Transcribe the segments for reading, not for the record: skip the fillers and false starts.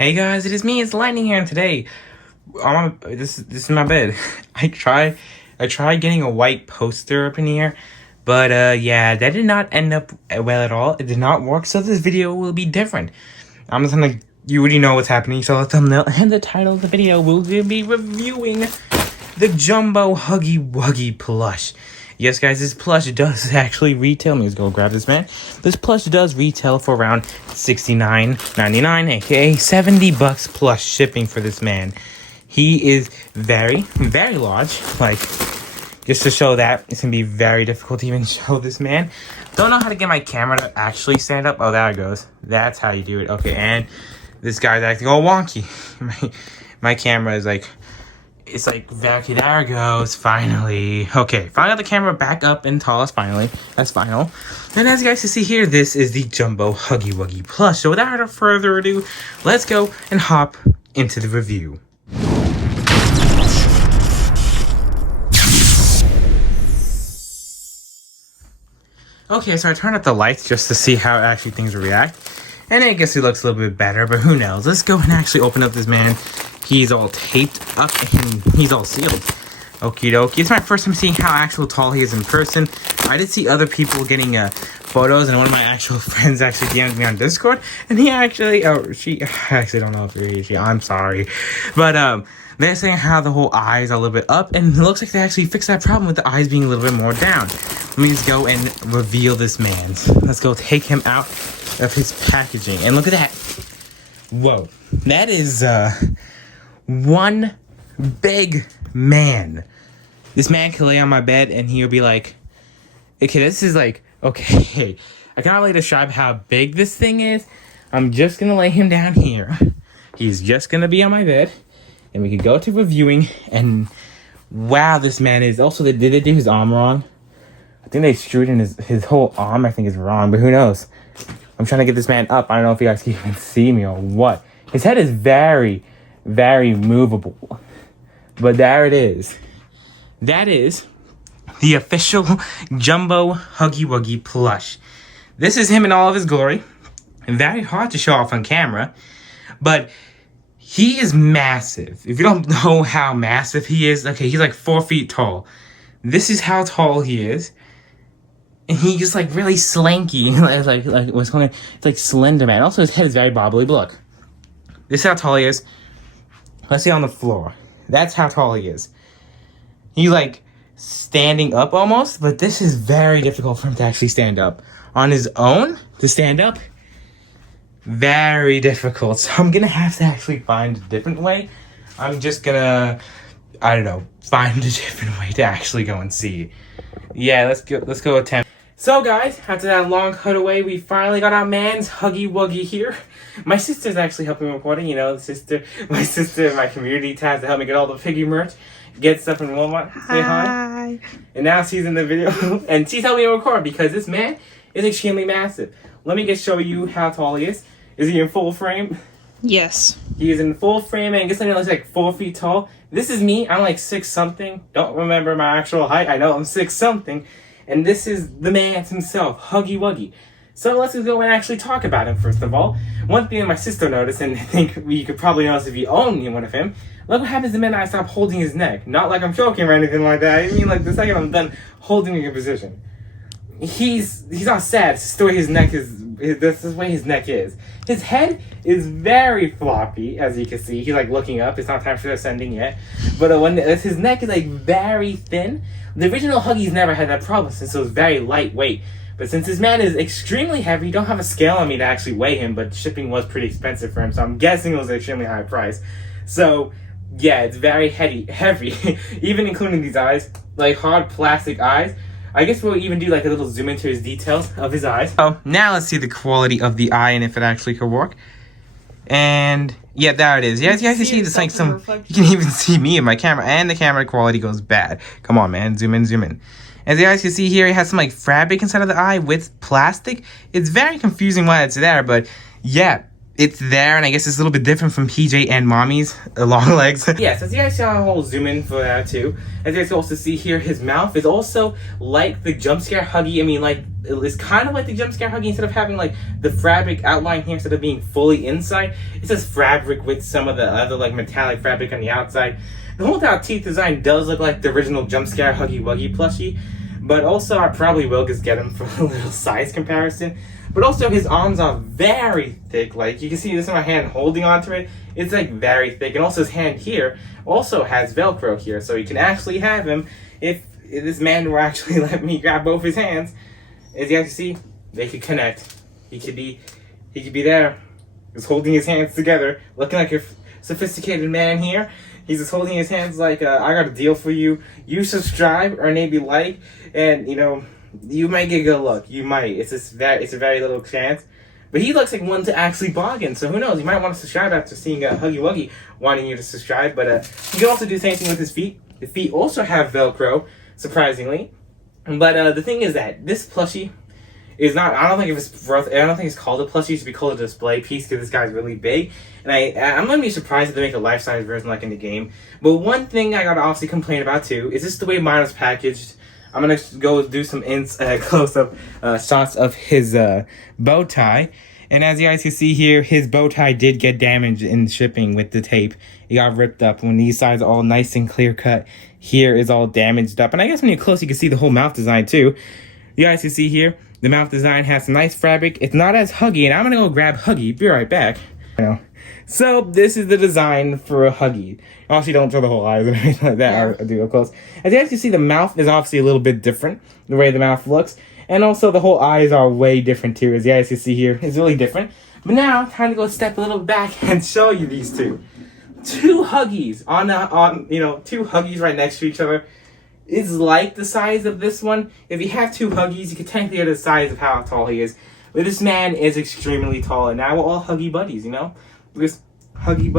Hey guys, it is me, it's Lightning here, and today, this is my bed. I tried getting a white poster up in here, but yeah, that did not end up well at all. It did not work, so this video will be different. I'm just gonna, you already know what's happening, so the thumbnail and the title of the video will be reviewing the Jumbo Huggy Wuggy Plush. Yes, guys, this plush does actually retail. Let me just go grab this, man. This plush does retail for around $69.99, aka 70 bucks plus shipping for this man. He is very, very large. Like, just to show that, it's gonna be very difficult to even show this man. Don't know how to get my camera to actually stand up. Oh, there it goes. That's how you do it. Okay, and this guy's acting all wonky. My camera is like, it's like, okay, there it goes, finally. Okay, finally got the camera back up and tall, finally. That's final. And as you guys can see here, this is the Jumbo Huggy Wuggy Plush. So without further ado, let's go and hop into the review. Okay, so I turned up the lights just to see how actually things react. And I guess it looks a little bit better, but who knows. Let's go and actually open up this man. He's all taped up and he's all sealed. Okie dokie. It's my first time seeing how actual tall he is in person. I did see other people getting photos, and one of my actual friends actually DM'd me on Discord. And he actually, I actually don't know if she, I'm sorry. But they're saying how the whole eyes are a little bit up, and it looks like they actually fixed that problem with the eyes being a little bit more down. Let me just go and reveal this man. Let's go take him out of his packaging. And look at that. Whoa. That is one big man. This man can lay on my bed and he'll be like, okay, this is like, okay, I can't really describe how big this thing is. I'm just gonna lay him down here. He's just gonna be on my bed, and we can go to reviewing. And wow, this man is also, did they do his arm wrong? I think they screwed in his whole arm. I think is wrong, but who knows. I'm trying to get this man up. I don't know if you guys can even see me or what. His head is very, very movable. But there it is. That is the official Jumbo Huggy Wuggy Plush. This is him in all of his glory. Very hard to show off on camera. But he is massive. If you don't know how massive he is, okay, he's like 4 feet tall. This is how tall he is. And he's just like really slanky. like what's going on? It's like Slender Man. Also, his head is very bobbly. Look. This is how tall he is. Let's see on the floor. That's how tall he is. He's like standing up almost, but this is very difficult for him to actually stand up. On his own, to stand up, very difficult. So I'm gonna have to actually find a different way. I'm just gonna, I don't know, find a different way to actually go and see. Yeah, let's go attempt. So guys, after that long cutaway, we finally got our man's Huggy Wuggy here. My sister's actually helping me recording, you know, my sister in my community tabs to help me get all the piggy merch, get stuff in Walmart. Say hi. And now she's in the video, and she's helping me record because this man is extremely massive. Let me just show you how tall he is. Is he in full frame? Yes. He is in full frame, and I guess I know he's like 4 feet tall. This is me. I'm like 6 something. Don't remember my actual height. I know I'm 6 something. And this is the man himself, Huggy Wuggy. So let's just go and actually talk about him first of all. One thing that my sister noticed, and I think you could probably notice if you own one of him, look what happens the minute I stop holding his neck. Not like I'm choking or anything like that. I mean like the second I'm done holding him in position. He's not sad. It's just the way his neck is. This is the way his neck is. His head is very floppy, as you can see. He's like looking up. It's not time for ascending yet. But his neck is like very thin. The original Huggies never had that problem since it was very lightweight. But since this man is extremely heavy, don't have a scale on me to actually weigh him, but shipping was pretty expensive for him, so I'm guessing it was an extremely high price. So, yeah, it's very heavy. Even including these eyes, like hard plastic eyes. I guess we'll even do like a little zoom into his details of his eyes. Oh, now let's see the quality of the eye and if it actually could work. And yeah, there it is. Yeah, you guys can see this like some. You can even see me in my camera, and the camera quality goes bad. Come on, man, zoom in, zoom in. As you guys can see here, it has some like fabric inside of the eye with plastic. It's very confusing why it's there, but yeah, it's there, and I guess it's a little bit different from PJ and Mommy's long legs. Yes, as you guys see, I'll zoom in for that too. As you guys can also see here, his mouth is also like the jump scare Huggy. I mean, like, it's kind of like the jump scare Huggy. Instead of having like the fabric outline here, instead of being fully inside, it says fabric with some of the other like metallic fabric on the outside. The whole teeth design does look like the original jump scare Huggy Wuggy plushie, but also I probably will just get him for a little size comparison. But also his arms are very thick. Like you can see this in my hand holding onto it. It's like very thick. And also his hand here also has Velcro here. So you can actually have him if this man were actually let me grab both his hands. As you guys can see, they could connect. He could be there. He's holding his hands together, looking like a sophisticated man here. He's just holding his hands like, I got a deal for you. You subscribe or maybe like, and you know, you might get a good look. You might. It's a very little chance. But he looks like one to actually bargain. So who knows? You might want to subscribe after seeing Huggy Wuggy wanting you to subscribe. But you can also do the same thing with his feet. The feet also have Velcro, surprisingly. But the thing is that this plushie is not. I don't think it's called a plushie. It should be called a display piece because this guy's really big. And I'm gonna be surprised if they make a life-size version like in the game. But one thing I gotta obviously complain about too is just the way mine was packaged. I'm gonna go do some close-up shots of his bow tie. And as you guys can see here, his bow tie did get damaged in shipping with the tape. It got ripped up when these sides are all nice and clear cut. Here is all damaged up. And I guess when you're close, you can see the whole mouth design too. You guys can see here, the mouth design has some nice fabric. It's not as Huggy, and I'm gonna go grab Huggy. Be right back. So this is the design for a Huggy. Obviously, don't show the whole eyes or anything like that. I'll do up close. As you guys can see, the mouth is obviously a little bit different, the way the mouth looks. And also, the whole eyes are way different too. As you guys can see here, it's really different. But now, time to go step a little back and show you these two. Two Huggies two Huggies right next to each other. Is like the size of this one. If you have two Huggies, you can technically get the size of how tall he is. But this man is extremely tall, and now we're all Huggy buddies, you know? This Huggy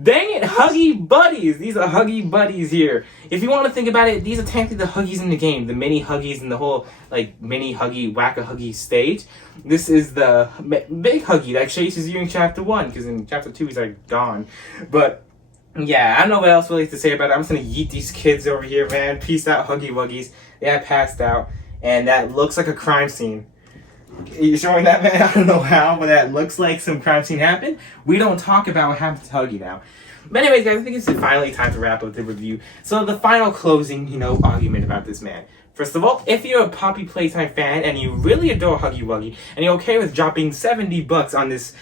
dang it, Huggy buddies! These are Huggy buddies here. If you want to think about it, these are technically the Huggies in the game. The mini Huggies in the whole, like, mini Huggy, Whack-A-Huggy stage. This is the big Huggy that chases you in Chapter 1, because in Chapter 2 he's, like, gone. But yeah, I don't know what else really to say about it. I'm just gonna yeet these kids over here, man. Peace out, Huggy Wuggies. They have passed out, and that looks like a crime scene. You showing that, man? I don't know how, but that looks like some crime scene happened. We don't talk about what happened to Huggy now. But anyways, guys, I think it's finally time to wrap up the review. So the final closing, argument about this man. First of all, if you're a Poppy Playtime fan and you really adore Huggy Wuggy, and you're okay with dropping $70 on this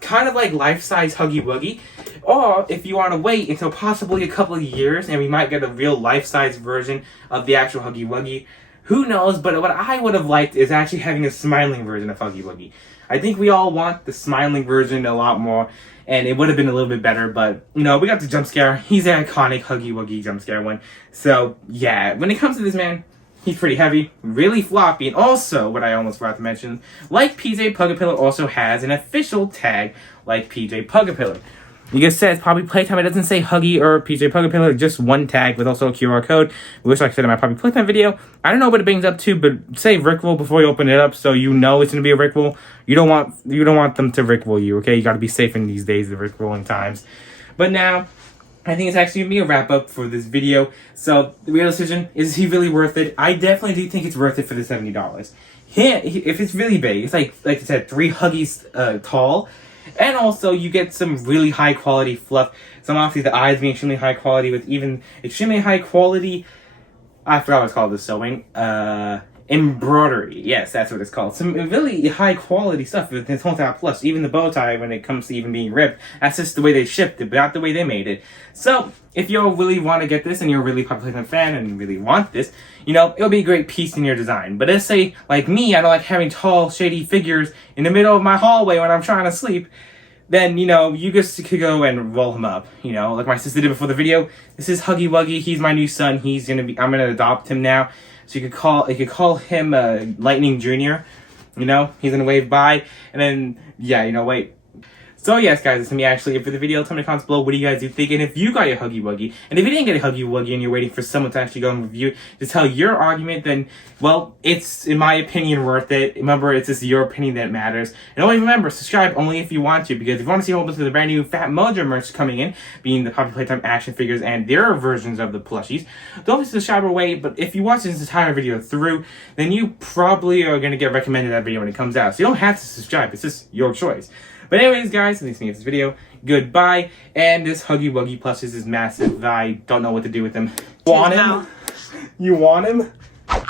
kind of like life-size Huggy Wuggy, or if you want to wait until possibly a couple of years and we might get a real life-size version of the actual Huggy Wuggy, who knows, but what I would have liked is actually having a smiling version of Huggy Wuggy. I think we all want the smiling version a lot more, and it would have been a little bit better, but, we got the jump scare. He's the iconic Huggy Wuggy jump scare one. So, yeah, when it comes to this man, he's pretty heavy, really floppy, and also, what I almost forgot to mention, like PJ Pugapillar also has an official tag like PJ Pugapillar. You just says Poppy Playtime. It doesn't say Huggy or PJ Pugapillar, just one tag with also a QR code, which like I said in my Poppy Playtime video. I don't know what it brings up to, but say Rickroll before you open it up, so you know it's gonna be a Rickroll. You don't want them to Rickroll you, okay? You gotta be safe in these days of Rickrolling times. But now, I think it's actually gonna be a wrap up for this video. So the real decision is he really worth it? I definitely do think it's worth it for the $70. If it's really big, it's like I said, 3 Huggies tall. And also, you get some really high quality fluff. Some obviously the eyes being extremely high quality with even extremely high quality, I forgot what it's called, the sewing, embroidery. Yes, that's what it's called. Some really high quality stuff with this whole top plus. Even the bow tie, when it comes to even being ripped, that's just the way they shipped it, but not the way they made it. So, if you really want to get this and you're a really popular fan and you really want this, it'll be a great piece in your design. But let's say, like me, I don't like having tall, shady figures in the middle of my hallway when I'm trying to sleep, then, you just could go and roll him up, like my sister did before the video. This is Huggy Wuggy. He's my new son. I'm gonna adopt him now. So you could call him Lightning Jr. He's gonna wave bye, and then, wait. So yes, guys, it's me actually. For the video, tell me in the comments below what do you guys do think, and if you got a Huggy Wuggy, and if you didn't get a Huggy Wuggy and you're waiting for someone to actually go and review it to tell your argument, then well, it's in my opinion worth it. Remember, it's just your opinion that matters. And always remember, subscribe only if you want to, because if you want to see a whole bunch of the brand new Fat Mojo merch coming in, being the Popular Playtime action figures and their versions of the plushies, don't subscribe away. But if you watch this entire video through, then you probably are going to get recommended that video when it comes out. So you don't have to subscribe. It's just your choice. But anyways, guys, thanks for watching this video. Goodbye. And this Huggy Wuggy Plush is massive. I don't know what to do with him. Want him? You want him?